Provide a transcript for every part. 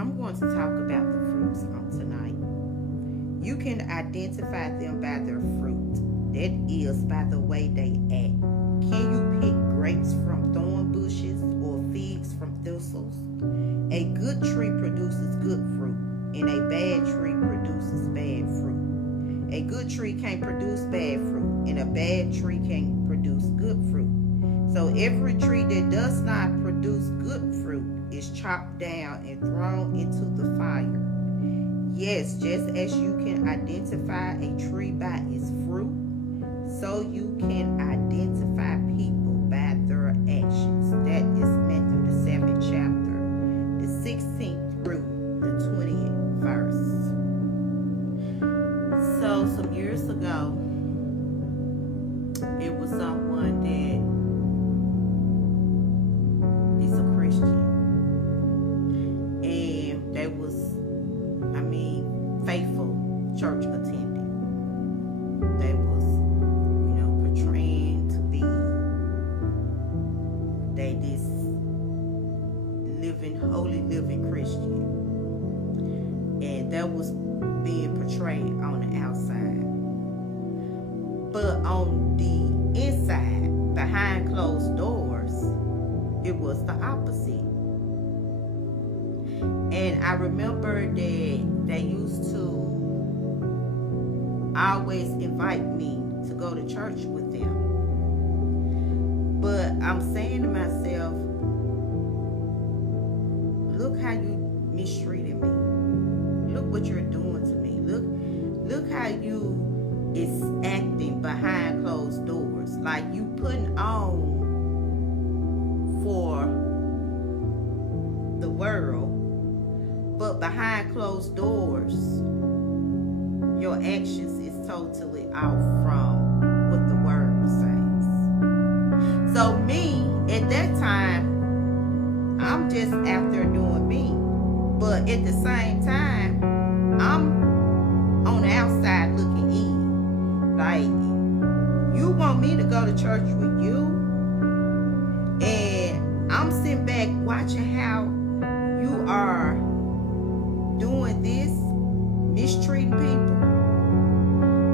I'm going to talk about the fruits on tonight. You can identify them by their fruit. That is, by the way they act. Can you pick grapes from thorn bushes or figs from thistles? A good tree produces good fruit, and a bad tree produces bad fruit. A good tree can't produce bad fruit, and a bad tree can't produce good fruit. So every tree that does not produce good fruit is chopped down and thrown into the fire. Yes, just as you can identify a tree by its fruit, so you can identify people by their actions. That is Matthew the 7th chapter, the 16th through the 20th verse. So some years ago, it was someone that is a Christian, and they was, faithful church attending. They was, portraying to be this holy living Christian, and that was being portrayed on the outside. But on the inside, behind closed doors, it was the opposite. And I remember that they used to always invite me to go to church with them. But I'm saying to myself, look how you mistreated me. Look what you're doing to me. Look how you is acting behind closed doors. Like you putting on for the world, but behind closed doors, your actions is totally off from what the word says. So me, at that time, I'm just out there doing me. But at the same time, I'm on the outside looking in. Like, you want me to go to church with you, and I'm sitting back watching how you are doing this, mistreating people,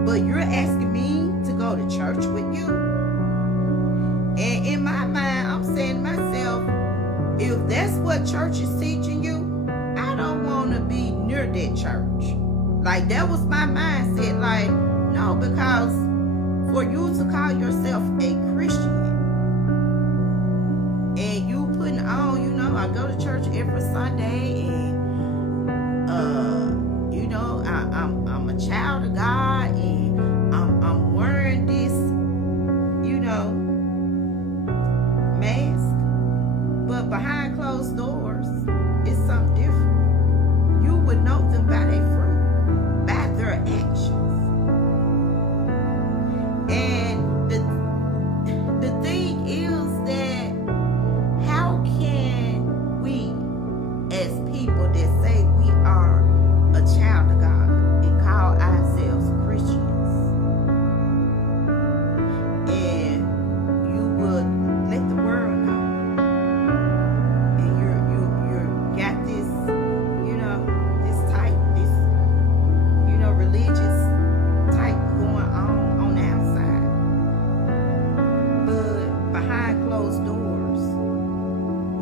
but you're asking me to go to church with you. And in my mind, I'm saying to myself, if that's what church is teaching you, I don't want to be near that church. Like, that was my mindset. Like, no, because for you to call yourself a Christian and you putting on, I go to church every Sunday, and I'm a child of God, and I'm wearing this, mask. But behind closed doors, it's something different. You would know them by their fruit, by their actions. And the thing is that how can we, as people that say we are a child of God and call ourselves Christians, and you would let the world know, and you got this, this type, this, religious type going on the outside, but behind closed doors,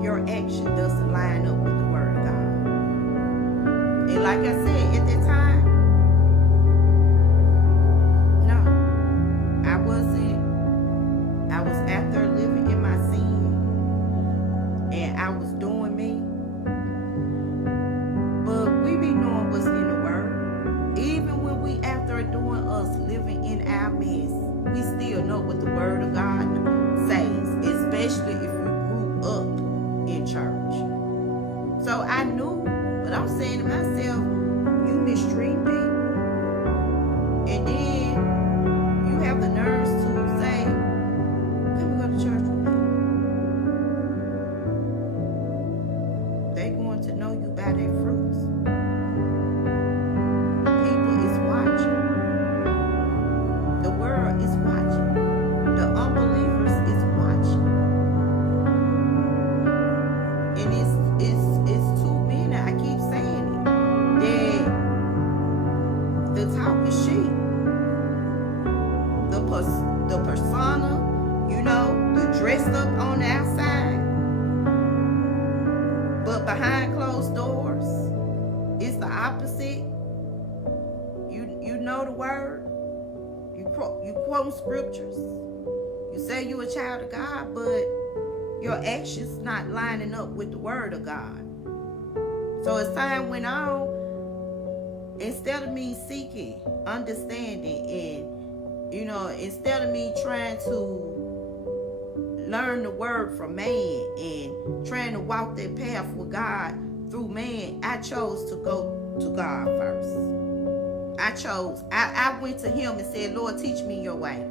your action doesn't line up with the word of God. And like I said, at that time, no, I was out there living in my sin, and I was doing me. But we be knowing what's in the word. Even when we out there doing us, living in our midst, we still know what the word of God says, especially if you grew up in church. So I knew, but I'm saying to myself, you mistreat people, and then you have the nerves to say, come and go to church with me. They going to know you by their fruits. People is watching. The world is watching. The unbelievers is watching. And behind closed doors, it's the opposite. You know the word. You quote scriptures. You say you're a child of God, but your actions not lining up with the word of God. So as time went on, instead of me seeking understanding and, instead of me trying to learn the word from man and trying to walk that path with God through man, I chose to go to God first. I went to him and said, Lord, teach me your way.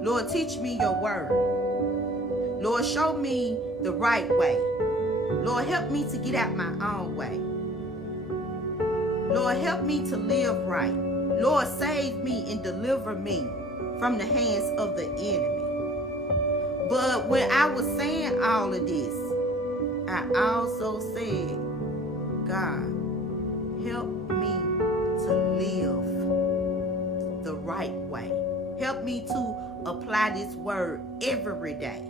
Lord, teach me your word. Lord, show me the right way. Lord, help me to get out my own way. Lord, help me to live right. Lord, save me and deliver me from the hands of the enemy. But when I was saying all of this, I also said, God, help me to live the right way. Help me to apply this word every day.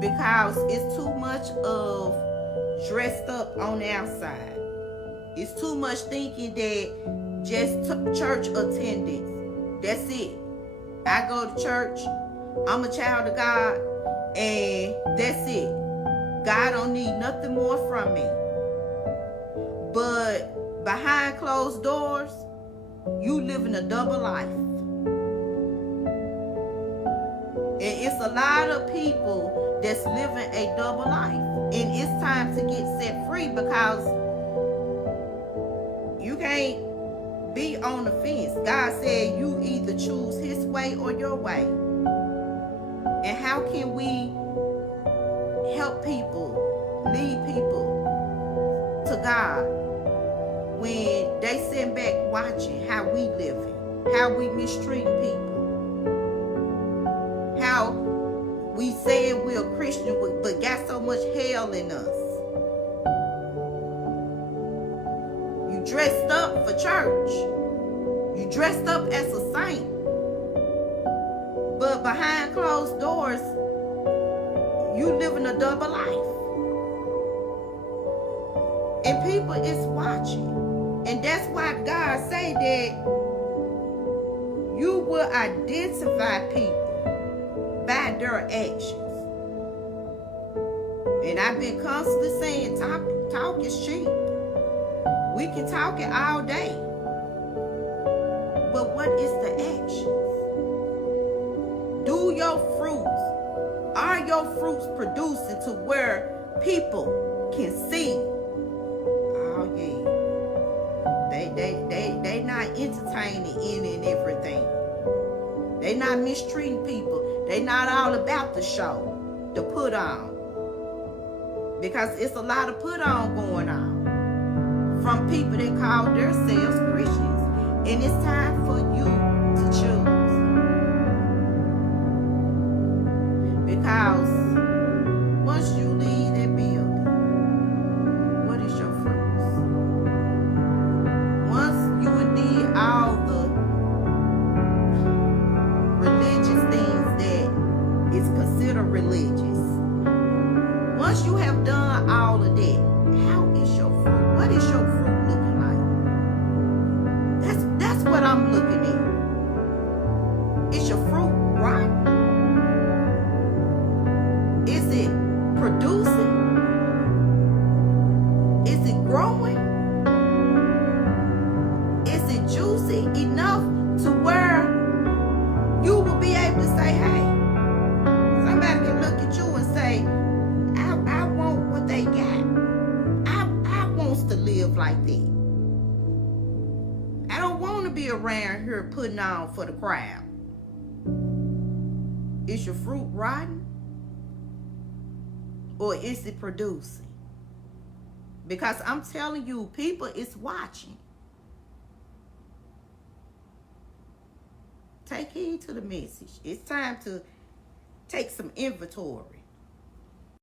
Because it's too much of dressed up on the outside. It's too much thinking that just church attendance. That's it. I go to church. I'm a child of God. And that's it. God don't need nothing more from me. But behind closed doors, you living a double life. And it's a lot of people that's living a double life. And it's time to get set free, because you can't be on the fence. God said you either choose his way or your way. And how can we help people, lead people to God when they sit back watching how we living, how we mistreating people, how we saying we're a Christian but got so much hell in us. You dressed up for church. You dressed up as a saint. But behind closed doors, you living a double life. And people is watching. And that's why God say that you will identify people by their actions. And I've been constantly saying talk is cheap. We can talk it all day. But what is the actions? Do your fruits, are your fruits producing to where people can see? Oh yeah. They not entertaining any and everything. They not mistreating people. They not all about the show, the put on. Because it's a lot of put on going on from people that call themselves Christians. And it's time for you to choose. Because once you leave that building, what is your fruits? Once you did all the religious things that is considered religious, once you have done all of that, how is your fruit? What is your fruit looking like? That's what I'm looking at. Is your fruit right? Is it producing? Is it growing? Is it juicy enough to where you will be able to say, hey, somebody can look at you and say, I want what they got. I wants to live like that. I don't want to be around here putting on for the crowd. Is your fruit rotten? Or is it producing? Because I'm telling you, people is watching. Take heed to the message. It's time to take some inventory.